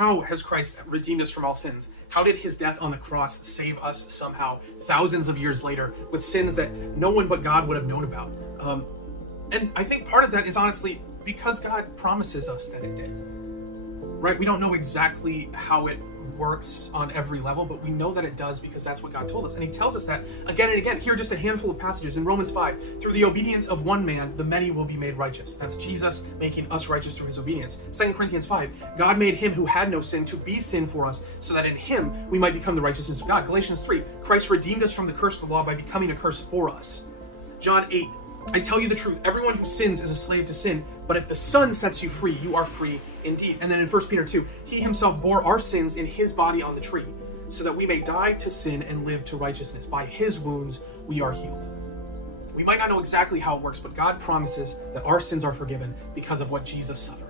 how has Christ redeemed us from all sins? How did his death on the cross save us somehow thousands of years later with sins that no one but God would have known about? And I think part of that is honestly because God promises us that it did. Right? We don't know exactly how it works on every level, but we know that it does because that's what God told us. And he tells us that again and again. Here are just a handful of passages in Romans 5. Through the obedience of one man, the many will be made righteous. That's Jesus making us righteous through his obedience. 2 Corinthians 5. God made him who had no sin to be sin for us, so that in him we might become the righteousness of God. Galatians 3. Christ redeemed us from the curse of the law by becoming a curse for us. John 8. I tell you the truth, everyone who sins is a slave to sin, but if the Son sets you free, you are free indeed. And then in 1 Peter 2, he himself bore our sins in his body on the tree, so that we may die to sin and live to righteousness. By his wounds we are healed. We might not know exactly how it works, but God promises that our sins are forgiven because of what Jesus suffered.